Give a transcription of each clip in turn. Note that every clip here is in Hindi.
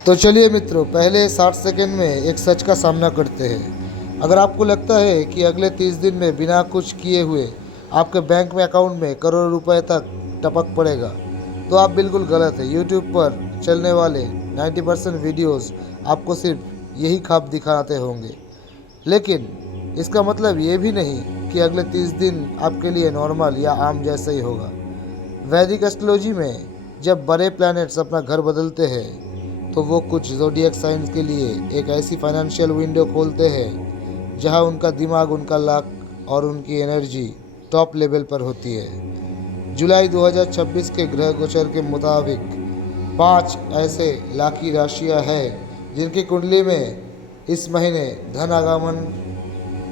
तो चलिए मित्रों, पहले 60 सेकंड में एक सच का सामना करते हैं। अगर आपको लगता है कि अगले 30 दिन में बिना कुछ किए हुए आपके बैंक में अकाउंट में करोड़ रुपए तक टपक पड़ेगा, तो आप बिल्कुल गलत है। यूट्यूब पर चलने वाले 90% वीडियोस आपको सिर्फ यही ख्वाब दिखाते होंगे, लेकिन इसका मतलब ये भी नहीं कि अगले 30 दिन आपके लिए नॉर्मल या आम जैसा ही होगा। वैदिक एस्ट्रोलॉजी में जब बड़े प्लैनेट्स अपना घर बदलते हैं, तो वो कुछ ज़ोडिएक साइंस के लिए एक ऐसी फाइनेंशियल विंडो खोलते हैं जहां उनका दिमाग, उनका लक और उनकी एनर्जी टॉप लेवल पर होती है। जुलाई 2026 के ग्रह गोचर के मुताबिक 5 ऐसे लाकी राशियां हैं जिनकी कुंडली में इस महीने धन आगमन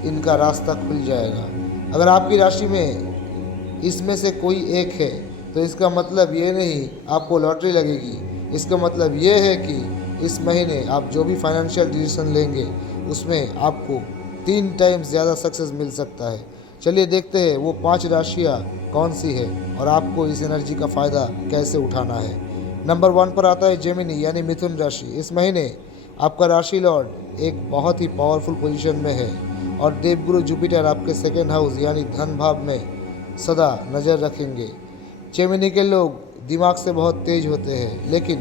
इनका रास्ता खुल जाएगा। अगर आपकी राशि में इसमें से कोई एक है, तो इसका मतलब ये नहीं आपको लॉटरी लगेगी। इसका मतलब ये है कि इस महीने आप जो भी फाइनेंशियल डिसीजन लेंगे उसमें आपको 3 टाइम्स ज़्यादा सक्सेस मिल सकता है। चलिए देखते हैं वो 5 राशियाँ कौन सी है और आपको इस एनर्जी का फ़ायदा कैसे उठाना है। नंबर 1 पर आता है जेमिनी यानी मिथुन राशि। इस महीने आपका राशि लॉर्ड एक बहुत ही पावरफुल पोजीशन में है और देवगुरु जुपिटर आपके सेकेंड हाउस यानी धन भाव में सदा नज़र रखेंगे। जेमिनी के लोग दिमाग से बहुत तेज होते हैं, लेकिन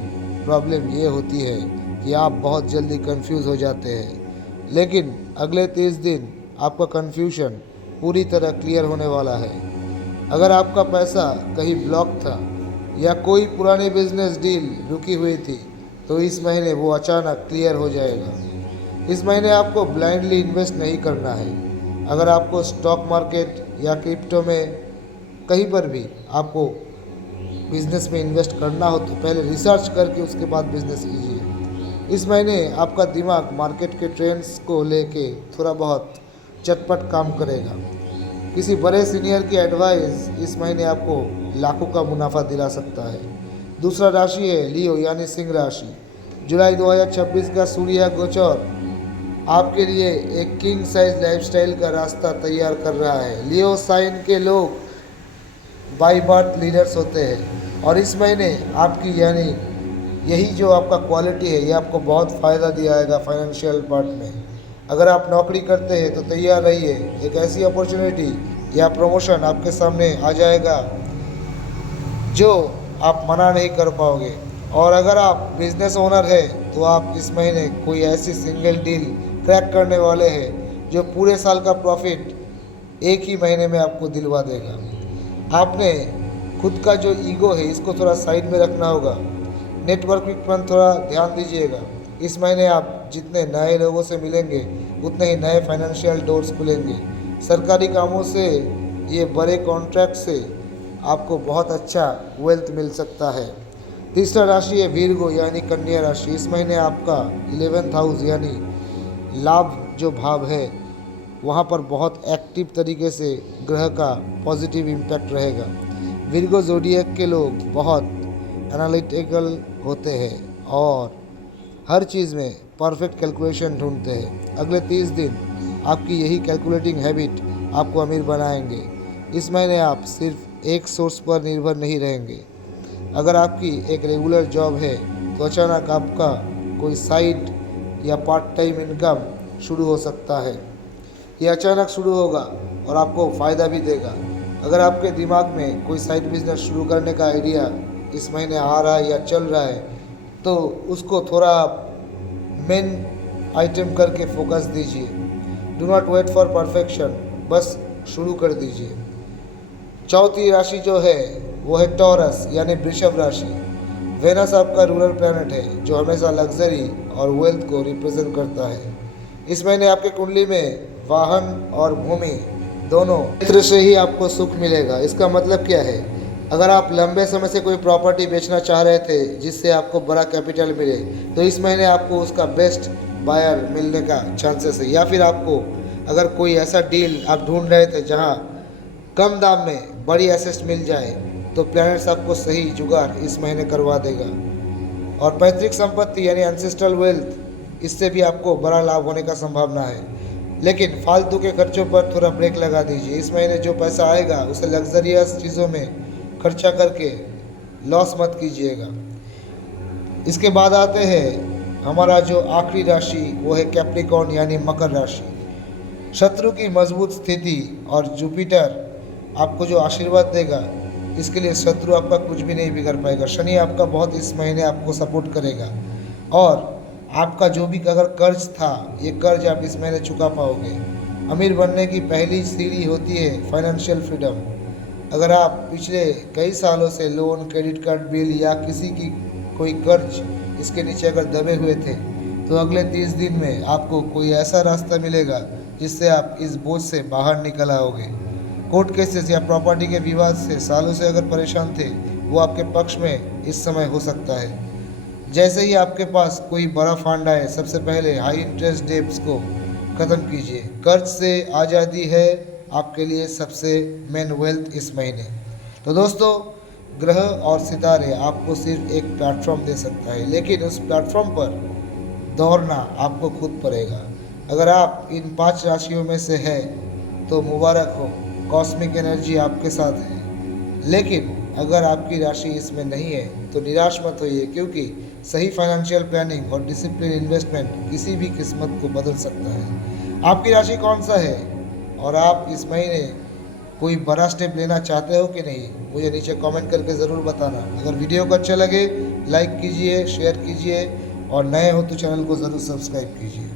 प्रॉब्लम ये होती है कि आप बहुत जल्दी कंफ्यूज हो जाते हैं। लेकिन अगले 30 दिन आपका कंफ्यूजन पूरी तरह क्लियर होने वाला है। अगर आपका पैसा कहीं ब्लॉक था या कोई पुरानी बिजनेस डील रुकी हुई थी, तो इस महीने वो अचानक क्लियर हो जाएगा। इस महीने आपको ब्लाइंडली इन्वेस्ट नहीं करना है। अगर आपको स्टॉक मार्केट या क्रिप्टो में कहीं पर भी आपको बिजनेस में इन्वेस्ट करना हो, तो पहले रिसर्च करके उसके बाद बिजनेस कीजिए। इस महीने आपका दिमाग मार्केट के ट्रेंड्स को लेके थोड़ा बहुत चटपट काम करेगा। किसी बड़े सीनियर की एडवाइस इस महीने आपको लाखों का मुनाफा दिला सकता है। दूसरा राशि है लियो यानी सिंह राशि। जुलाई 2026 का सूर्य गोचर आपके लिए एक किंग साइज लाइफस्टाइल का रास्ता तैयार कर रहा है। लियो साइन के लोग बाई बर्थ लीडर्स होते हैं और इस महीने आपकी यानी यही जो आपका क्वालिटी है, ये आपको बहुत फ़ायदा दिलाएगा फाइनेंशियल पार्ट में। अगर आप नौकरी करते हैं तो तैयार रहिए, एक ऐसी अपॉर्चुनिटी या प्रमोशन आपके सामने आ जाएगा जो आप मना नहीं कर पाओगे। और अगर आप बिजनेस ओनर हैं तो आप इस महीने कोई ऐसी सिंगल डील क्रैक करने वाले हैं जो पूरे साल का प्रॉफिट एक ही महीने में आपको दिलवा देगा। आपने खुद का जो ईगो है इसको थोड़ा साइड में रखना होगा। नेटवर्किंग पर थोड़ा ध्यान दीजिएगा। इस महीने आप जितने नए लोगों से मिलेंगे उतने ही नए फाइनेंशियल डोर्स खुलेंगे। सरकारी कामों से, ये बड़े कॉन्ट्रैक्ट से आपको बहुत अच्छा वेल्थ मिल सकता है। तीसरा राशि है वीरगो यानी कन्या राशि। इस महीने आपका 11th हाउस यानी लाभ जो भाव है वहाँ पर बहुत एक्टिव तरीके से ग्रह का पॉजिटिव इम्पैक्ट रहेगा। विर्गो ज़ोडिएक के लोग बहुत एनालिटिकल होते हैं और हर चीज़ में परफेक्ट कैलकुलेशन ढूंढते हैं। अगले 30 दिन आपकी यही कैलकुलेटिंग हैबिट आपको अमीर बनाएंगे। इस महीने आप सिर्फ एक सोर्स पर निर्भर नहीं रहेंगे। अगर आपकी एक रेगुलर जॉब है तो अचानक आपका कोई साइड या पार्ट टाइम इनकम शुरू हो सकता है। ये अचानक शुरू होगा और आपको फ़ायदा भी देगा। अगर आपके दिमाग में कोई साइड बिजनेस शुरू करने का आइडिया इस महीने आ रहा है या चल रहा है, तो उसको थोड़ा मेन आइटम करके फोकस दीजिए। Do not wait for perfection, बस शुरू कर दीजिए। चौथी राशि जो है वो है टॉरस यानी वृषभ राशि। वेनस आपका रूलर प्लैनेट है जो हमेशा लग्जरी और वेल्थ को रिप्रेजेंट करता है। इस महीने आपके कुंडली में वाहन और भूमि दोनों क्षेत्र से ही आपको सुख मिलेगा। इसका मतलब क्या है? अगर आप लंबे समय से कोई प्रॉपर्टी बेचना चाह रहे थे जिससे आपको बड़ा कैपिटल मिले, तो इस महीने आपको उसका बेस्ट बायर मिलने का चांसेस है। या फिर आपको अगर कोई ऐसा डील आप ढूंढ रहे थे जहां कम दाम में बड़ी एसेट मिल जाए, तो प्लैनेट्स आपको सही जुगाड़ इस महीने करवा देगा। और पैतृक संपत्ति यानी एंसेस्ट्रल वेल्थ, इससे भी आपको बड़ा लाभ होने का संभावना है। लेकिन फालतू के खर्चों पर थोड़ा ब्रेक लगा दीजिए। इस महीने जो पैसा आएगा उसे लग्जरियस चीज़ों में खर्चा करके लॉस मत कीजिएगा। इसके बाद आते हैं हमारा जो आखिरी राशि वो है कैप्रिकॉर्न यानी मकर राशि। शत्रु की मजबूत स्थिति और जुपिटर आपको जो आशीर्वाद देगा, इसके लिए शत्रु आपका कुछ भी नहीं बिगड़ पाएगा। शनि आपका बहुत इस महीने आपको सपोर्ट करेगा और आपका जो भी अगर कर्ज था, ये कर्ज आप इस महीने चुका पाओगे। अमीर बनने की पहली सीढ़ी होती है फाइनेंशियल फ्रीडम। अगर आप पिछले कई सालों से लोन, क्रेडिट कार्ड बिल या किसी की कोई कर्ज इसके नीचे अगर दबे हुए थे, तो अगले 30 दिन में आपको कोई ऐसा रास्ता मिलेगा जिससे आप इस बोझ से बाहर निकल आओगे। कोर्ट केसेस या प्रॉपर्टी के विवाद से सालों से अगर परेशान थे, वो आपके पक्ष में इस समय हो सकता है। जैसे ही आपके पास कोई बड़ा फंड आए, सबसे पहले हाई इंटरेस्ट डेब्स को ख़त्म कीजिए। कर्ज से आज़ादी है आपके लिए सबसे मेन वेल्थ इस महीने। तो दोस्तों, ग्रह और सितारे आपको सिर्फ एक प्लेटफॉर्म दे सकता है, लेकिन उस प्लेटफॉर्म पर दौड़ना आपको खुद पड़ेगा। अगर आप इन 5 राशियों में से है तो मुबारक हो, कॉस्मिक एनर्जी आपके साथ है। लेकिन अगर आपकी राशि इसमें नहीं है तो निराश मत होइए, क्योंकि सही फाइनेंशियल प्लानिंग और डिसिप्लिन इन्वेस्टमेंट किसी भी किस्मत को बदल सकता है। आपकी राशि कौन सा है और आप इस महीने कोई बड़ा स्टेप लेना चाहते हो कि नहीं, मुझे नीचे कमेंट करके ज़रूर बताना। अगर वीडियो को अच्छा लगे लाइक कीजिए, शेयर कीजिए और नए हो तो चैनल को ज़रूर सब्सक्राइब कीजिए।